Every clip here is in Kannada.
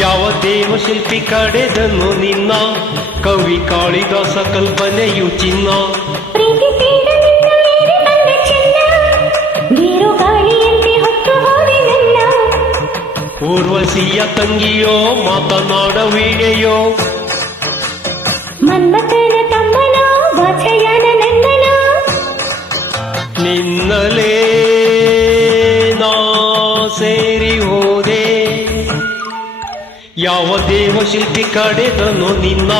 ಯಾವ ದೇವಶಿಲ್ಪಿ ಕಡೆದನು ನಿನ್ನ ಕವಿ ಕಾಳಿದಾಸ ಕಲ್ಪನೆಯು ಚಿನ್ನ. ಊರ್ವಶಿಯ ತಂಗಿಯೋ ಮಾತನಾಡ ವೀಣೆಯೋ ಮನ್ಮಥನ ತಮ್ಮನೋ ವಾತ್ಸಯ್ಯನ ನಂದನೋ ನಿನ್ನಲೇ ನಾ ಸೇರಿ ಹೋದೆ. ಯಾವ ದೇವಶಿಲ್ಪಿ ಕಡೆದನು ನಿನ್ನ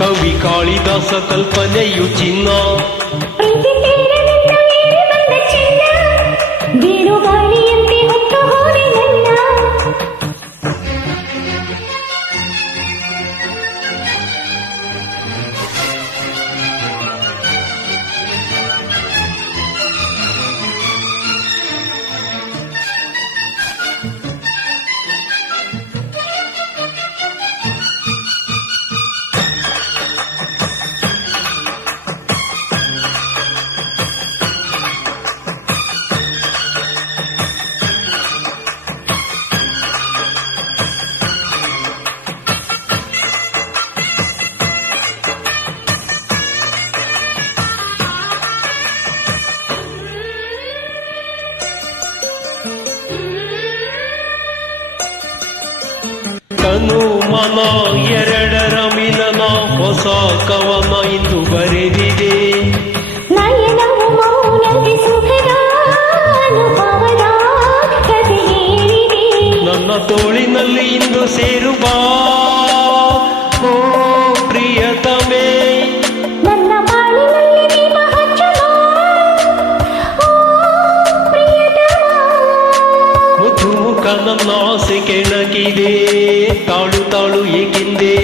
ಕವಿ ಕಾಳಿದಾಸ ಕಲ್ಪನೆಯು ಚಿನ್ನ. ಬೀರುಗಾಳಿಯಂತೆ ಹೊತ್ತು ಹೋದೆ ನನ್ನ. ತನು ಮನ ಎರಡರ ಮಿಲನ ಹೊಸ ಕವನ ಇಂದು ಬರೆದಿದೆ. ನಯನವು ಮೌನದಿ ಸುಖದ ಅನುಭವದ ಕಥೆ ಹೇಳಿದೆ. ನನ್ನ ತೋಳಿನಲ್ಲಿ ಇಂದು ಸೇರುವ ಓ ಪ್ರಿಯತಮೇ. ನನ್ನ ಬಾಳಿನಲ್ಲಿ ದೀಪ ಹಚ್ಚುವ ಓ ಪ್ರಿಯತಮ. ಮುದ್ದು ಮುಖ ನನ್ನ ಆಸೆ ಕೆಣಕಿದೆ. ತಾಳು ತಾಳು ಏಕೆಂದೆ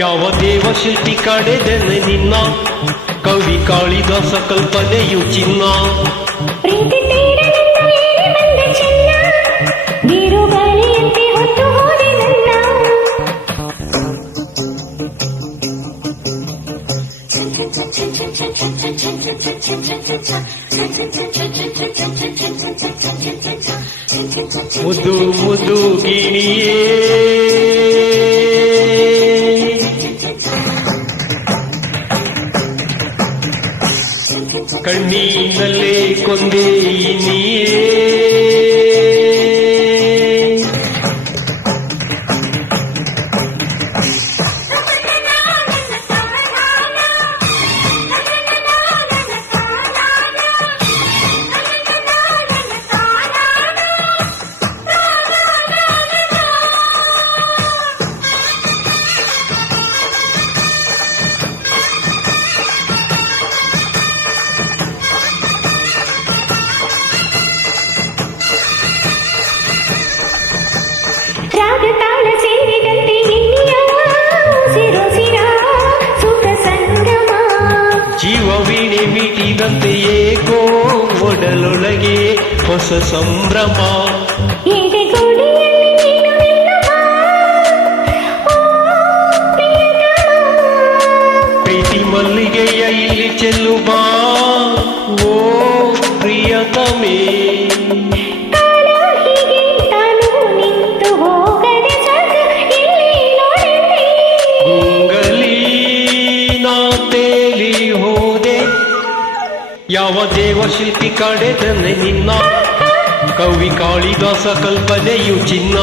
ಯಾವ ದೇವಶಿಲ್ಪಿ ಕಡೆದನೆ ನಿನ್ನ ಕವಿ ಕಾಳಿದಾಸ ಕಲ್ಪನೆಯು ಚಿನ್ನ. ಬೀರುಗಾಳಿಯಂತೆ ಹೊತ್ತು ಹೋದೆ ನನ್ನ. ಮುದ್ದು ಮುದ್ದು ಗಿಣಿಯೇ ಕಣ್ಣೀನಲ್ಲೇ ಕೊಂದೆ ನೀಯೇ. ರಾಗತಾಳ ಸೇರಿದಂತೆ ಎನ್ನಿಯ ಉಸಿರು ಸಿರ ಸುಖ ಸಂಗಮ. ಜೀವ ವೀಣೆ ಮೀಟಿದಂತೆ ಏಕೋ ಒಡಲೊಳಗೆ ಹೊಸ ಸಂಭ್ರಮ. ಎದೆಗೋಡೆಯಲ್ಲಿ ನೀನು ನಿಲ್ಲುವ ಓ ಪ್ರಿಯತಮ. ಪ್ರೀತಿ ಮಲ್ಲಿಗೆಯ ಇಲ್ಲಿ ಚೆಲ್ಲುವ ಓ ಪ್ರಿಯತಮೇ. ಕಾಲ ಹೀಗೆ ತಾನು ನಿಂತು ಹೋಗದೆ ಸ್ವರ್ಗ ಇಲ್ಲಿ ನೋಡೆಂದೆ. ಗುಂಗಲಿ ನಾ ತೇಲಿ ಹೋದೆ. ಯಾವ ದೇವಶಿಲ್ಪಿ ಕಡೆದನೆ ನಿನ್ನ ಕವಿ ಕಾಳಿದಾಸ ಕಲ್ಪನೆಯು ಚಿನ್ನ.